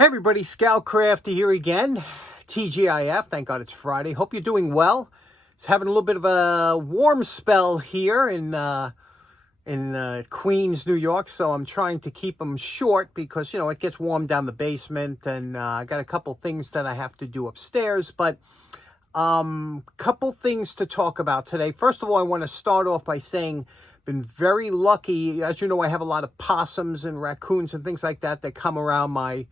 Hey everybody, Scoutcrafty here again. TGIF, thank God it's Friday. Hope you're doing well. It's having a little bit of a warm spell here in Queens, New York, so I'm trying to keep them short because, it gets warm down the basement, and I got a couple things that I have to do upstairs, but couple things to talk about today. First of all, I want to start off by saying been very lucky. As you know, I have a lot of possums and raccoons and things like that come around my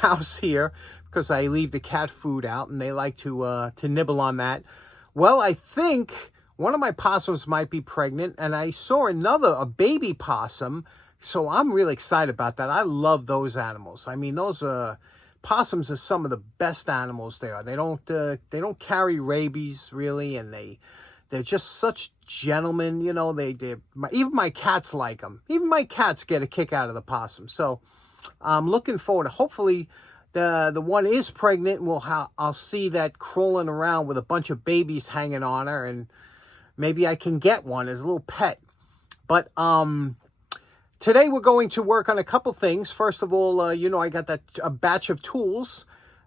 house here because I leave the cat food out and they like to nibble on that. Well, I think one of my possums might be pregnant, and I saw a baby possum, so I'm really excited about that. I love those animals. I mean, those possums are some of the best animals there. They don't carry rabies really, and they're just such gentlemen. Even my cats like them. Even my cats get a kick out of the possum. So I'm looking forward to, hopefully the one is pregnant, and I'll see that crawling around with a bunch of babies hanging on her, and maybe I can get one as a little pet. But today we're going to work on a couple things. First of all, I got a batch of tools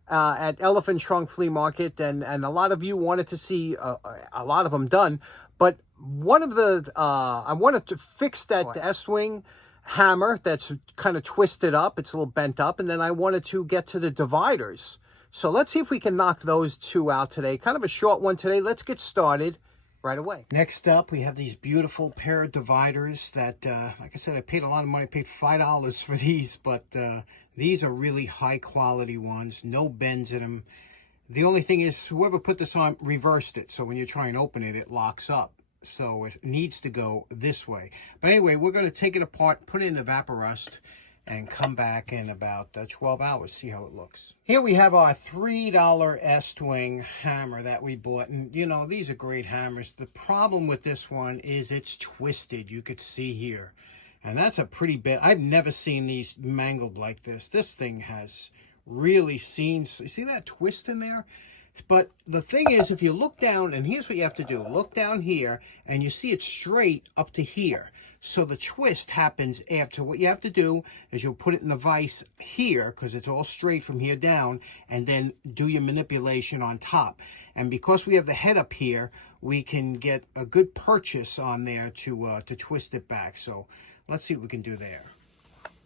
at Elephant Trunk Flea Market, and a lot of you wanted to see a lot of them done. But one of I wanted to fix that Estwing hammer that's kind of twisted up. It's a little bent up. And then I wanted to get to the dividers. So let's see if we can knock those two out today. Kind of a short one today. Let's get started right away. Next up, we have these beautiful pair of dividers that, like I said, I paid a lot of money. I paid $5 for these, but these are really high quality ones. No bends in them. The only thing is, whoever put this on reversed it. So when you try and open it, it locks up. So it needs to go this way. But anyway, we're going to take it apart, put it in the Vaporust, and come back in about 12 hours, see how it looks. Here we have our $3 Estwing hammer that we bought. And, these are great hammers. The problem with this one is it's twisted. You could see here. And that's a pretty bad. I've never seen these mangled like this. This thing has really seen. See that twist in there? But the thing is, if you look down, and here's what you have to do. Look down here, and you see it straight up to here. So the twist happens after. What you have to do is you'll put it in the vise here, because it's all straight from here down, and then do your manipulation on top. And because we have the head up here, we can get a good purchase on there to twist it back. So let's see what we can do there.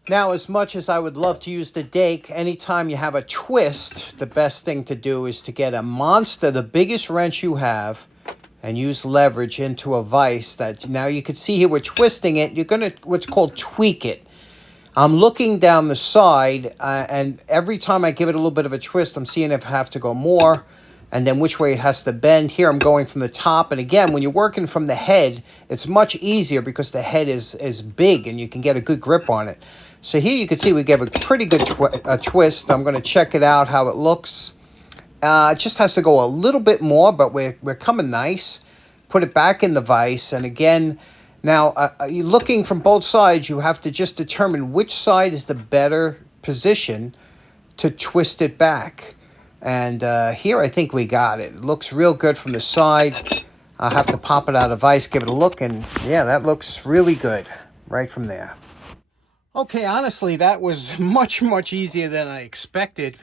Now, as much as I would love to use the dake, anytime you have a twist, the best thing to do is to get a monster, the biggest wrench you have, and use leverage into a vise. That now you can see here we're twisting it. You're going to what's called tweak it. I'm looking down the side, and every time I give it a little bit of a twist, I'm seeing if I have to go more, and then which way it has to bend. Here I'm going from the top, and again, when you're working from the head, it's much easier because the head is big, and you can get a good grip on it. So here you can see we give a pretty good twist. I'm going to check it out, how it looks. It just has to go a little bit more, but we're coming nice. Put it back in the vise. And again, now you're looking from both sides. You have to just determine which side is the better position to twist it back. And here I think we got it. It looks real good from the side. I'll have to pop it out of vise, give it a look. And yeah, that looks really good right from there. Okay, honestly, that was much, much easier than I expected.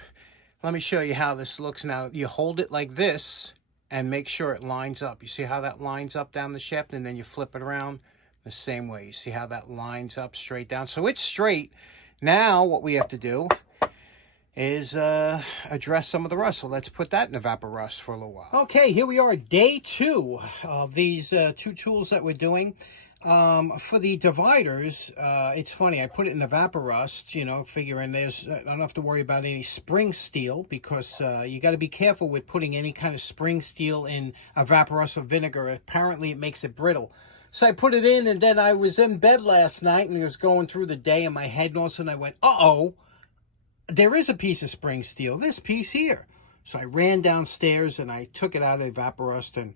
Let me show you how this looks now. You hold it like this and make sure it lines up. You see how that lines up down the shaft, and then you flip it around the same way. You see how that lines up straight down. So it's straight. Now what we have to do is address some of the rust. So let's put that in the Vaporust for a little while. Okay, here we are, day 2 of these 2 tools that we're doing. For the dividers, it's funny, I put it in the Vaporust, figuring I don't have to worry about any spring steel, because you got to be careful with putting any kind of spring steel in a Vaporust with vinegar. Apparently it makes it brittle. So I put it in, and then I was in bed last night, and I was going through the day in my head, and all of a sudden I went, uh-oh, there is a piece of spring steel, this piece here. So I ran downstairs, and I took it out of the Vaporust, and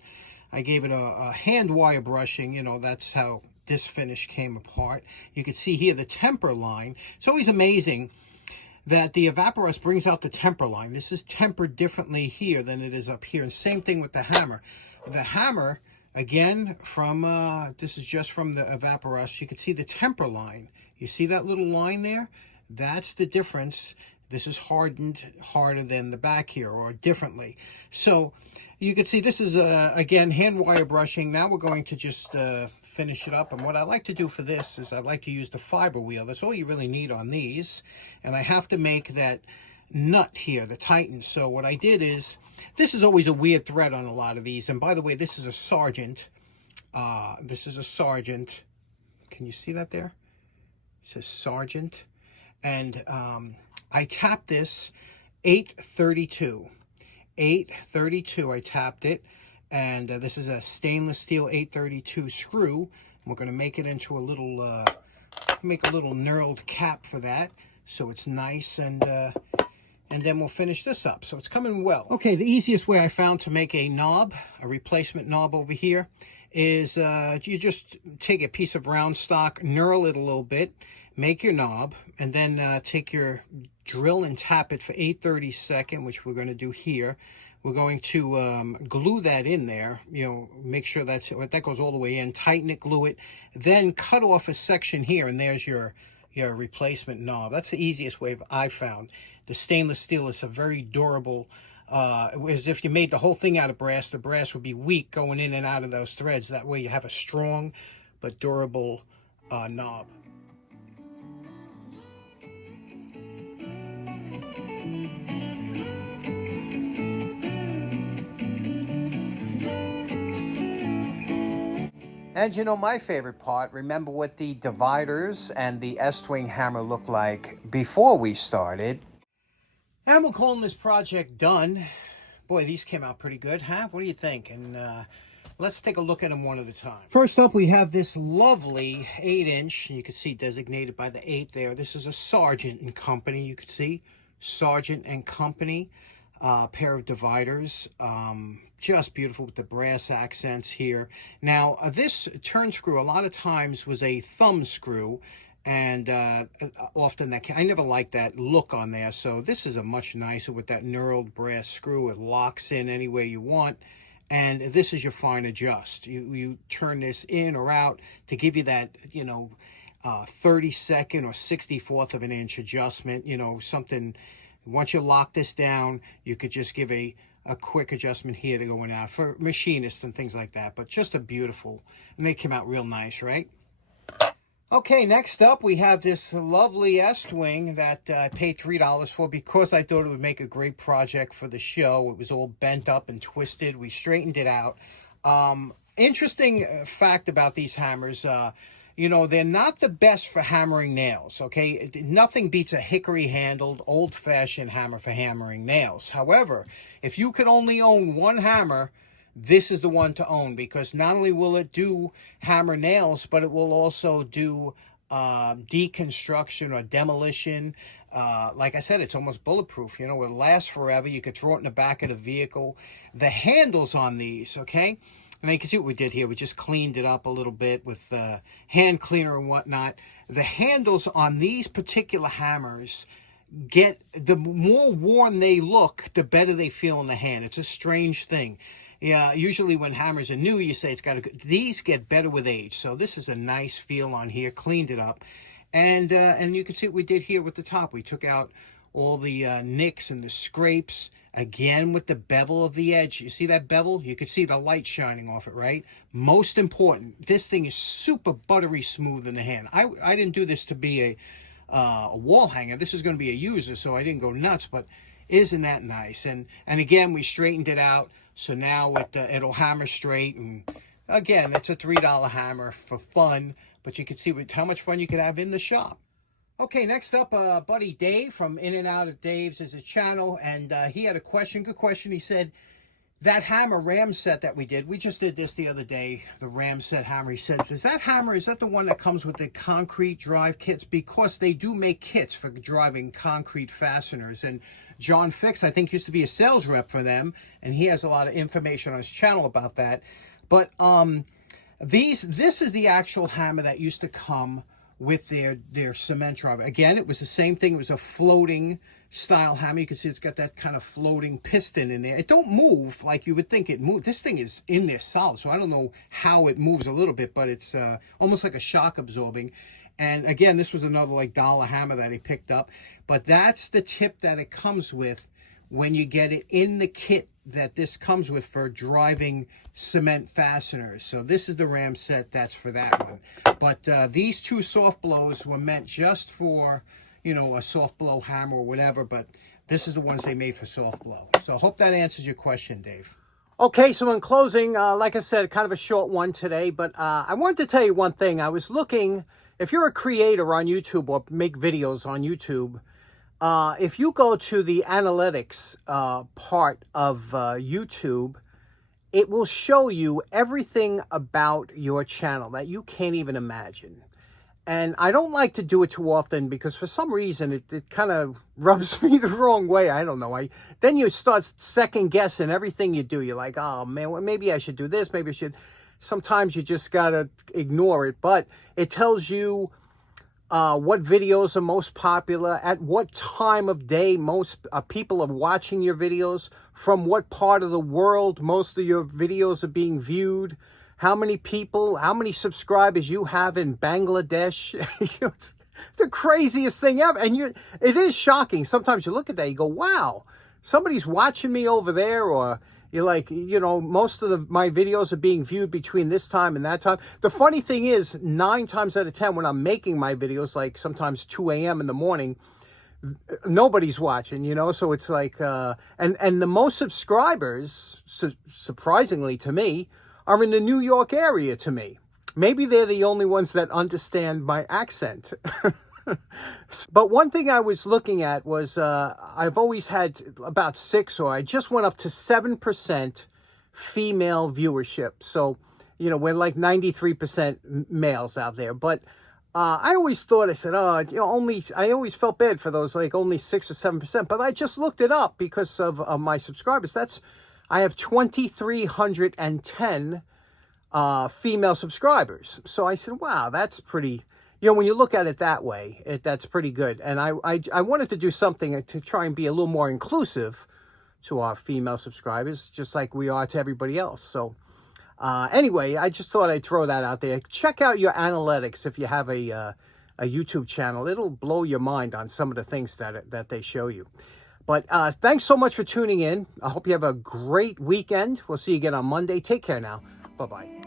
I gave it a hand wire brushing. That's how this finish came apart. You can see here the temper line. It's always amazing that the Vaporust brings out the temper line. This is tempered differently here than it is up here. And same thing with the hammer. The hammer, again, this is just from the Vaporust. You can see the temper line. You see that little line there? That's the difference This is hardened harder than the back here, or differently. So you can see this is, again, hand wire brushing. Now we're going to just finish it up. And what I like to do for this is I like to use the fiber wheel. That's all you really need on these. And I have to make that nut here, the tighten. So what I did is, this is always a weird thread on a lot of these. And by the way, this is a Sargent. This is a Sargent. Can you see that there? It says Sargent. And I tapped this 832. 832, I tapped it. And this is a stainless steel 832 screw. We're going to make it into a little, make a little knurled cap for that, so it's nice, and then we'll finish this up. So it's coming well. Okay, the easiest way I found to make a knob, a replacement knob over here, is you just take a piece of round stock, knurl it a little bit, make your knob, and then take your drill and tap it for 8/32, which we're going to do here. We're going to glue that in there, you know, make sure that goes all the way in, tighten it, glue it, then cut off a section here, and there's your replacement knob. That's the easiest way I've found. The stainless steel is a very durable, as if you made the whole thing out of brass, the brass would be weak going in and out of those threads. That way you have a strong but durable knob. And you know my favorite part, remember what the dividers and the Estwing hammer looked like before we started. And we're calling this project done. Boy, these came out pretty good, huh? What do you think? And let's take a look at them one at a time. First up, we have this lovely 8-inch. You can see designated by the 8 there. This is a Sargent and Company, you can see. Sargent and Company. Pair of dividers, just beautiful with the brass accents here. Now, this turn screw a lot of times was a thumb screw, and often that I never liked that look on there. So this is a much nicer with that knurled brass screw. It locks in any way you want, and this is your fine adjust. You turn this in or out to give you that, you know, 32nd or 64th of an inch adjustment. You know, something. Once you lock this down, you could just give a quick adjustment here to go in and out for machinists and things like that. But just a beautiful, and they came out real nice, right? Okay, next up, we have this lovely Estwing that I paid $3 for because I thought it would make a great project for the show. It was all bent up and twisted. We straightened it out. Interesting fact about these hammers, you know, they're not the best for hammering nails, okay? Nothing beats a hickory-handled, old-fashioned hammer for hammering nails. However, if you could only own one hammer, this is the one to own, because not only will it do hammer nails, but it will also do deconstruction or demolition. Like I said, it's almost bulletproof. You know, it lasts forever. You could throw it in the back of the vehicle. The handles on these, okay? And you can see what we did here. We just cleaned it up a little bit with hand cleaner and whatnot. The handles on these particular hammers the more worn they look, the better they feel in the hand. It's a strange thing. Yeah, usually when hammers are new, you say it's got these get better with age. So this is a nice feel on here. Cleaned it up. And you can see what we did here with the top. We took out all the nicks and the scrapes. Again, with the bevel of the edge. You see that bevel? You can see the light shining off it, right? Most important, this thing is super buttery smooth in the hand. I didn't do this to be a wall hanger. This is going to be a user, so I didn't go nuts, but isn't that nice? And again, we straightened it out, so now it'll hammer straight. And again, it's a $3 hammer for fun, but you can see how much fun you can have in the shop. Okay, next up, buddy Dave from In and Out of Dave's is his channel, and he had a question, good question. He said, that hammer ram set that we just did this the other day, the ram set hammer. He said, is that the one that comes with the concrete drive kits? Because they do make kits for driving concrete fasteners. And John Fix, I think, used to be a sales rep for them, and he has a lot of information on his channel about that. But this is the actual hammer that used to come with their cement drive. Again, it was the same thing. It was a floating style hammer. You can see it's got that kind of floating piston in there. It don't move like you would think it moved. This thing is in there solid, so I don't know how it moves a little bit, but it's almost like a shock absorbing. And again, this was another like $1 hammer that he picked up. But that's the tip that it comes with when you get it in the kit that this comes with for driving cement fasteners. So this is the ram set, that's for that one. But these two soft blows were meant just for, you know, a soft blow hammer or whatever, but this is the ones they made for soft blow. So hope that answers your question, Dave. Okay, so in closing, like I said, kind of a short one today, but I wanted to tell you one thing. I was looking, if you're a creator on YouTube or make videos on YouTube, if you go to the analytics part of YouTube, it will show you everything about your channel that you can't even imagine. And I don't like to do it too often because for some reason it kind of rubs me the wrong way. I don't know. Then you start second guessing everything you do. You're like, oh man, well, maybe I should do this. Maybe I should. Sometimes you just got to ignore it. But it tells you what videos are most popular, at what time of day most people are watching your videos, from what part of the world most of your videos are being viewed, how many people, how many subscribers you have in Bangladesh. It's the craziest thing ever. And it is shocking. Sometimes you look at that, you go, wow, somebody's watching me over there, or you're like, you know, most of my videos are being viewed between this time and that time. The funny thing is, 9 times out of 10, when I'm making my videos, like sometimes 2 a.m. in the morning, nobody's watching, you know? So it's like, and the most subscribers, surprisingly to me, are in the New York area to me. Maybe they're the only ones that understand my accent. But one thing I was looking at was I've always had about 6, or I just went up to 7% female viewership. So, you know, we're like 93% males out there. But I always thought, I said, oh, you know, I always felt bad for those, like only 6 or 7%. But I just looked it up because of my subscribers. I have 2,310 female subscribers. So I said, wow, that's pretty, you know, when you look at it that way, that's pretty good. And I wanted to do something to try and be a little more inclusive to our female subscribers, just like we are to everybody else. So anyway, I just thought I'd throw that out there. Check out your analytics if you have a YouTube channel. It'll blow your mind on some of the things that they show you. But thanks so much for tuning in. I hope you have a great weekend. We'll see you again on Monday. Take care now. Bye-bye.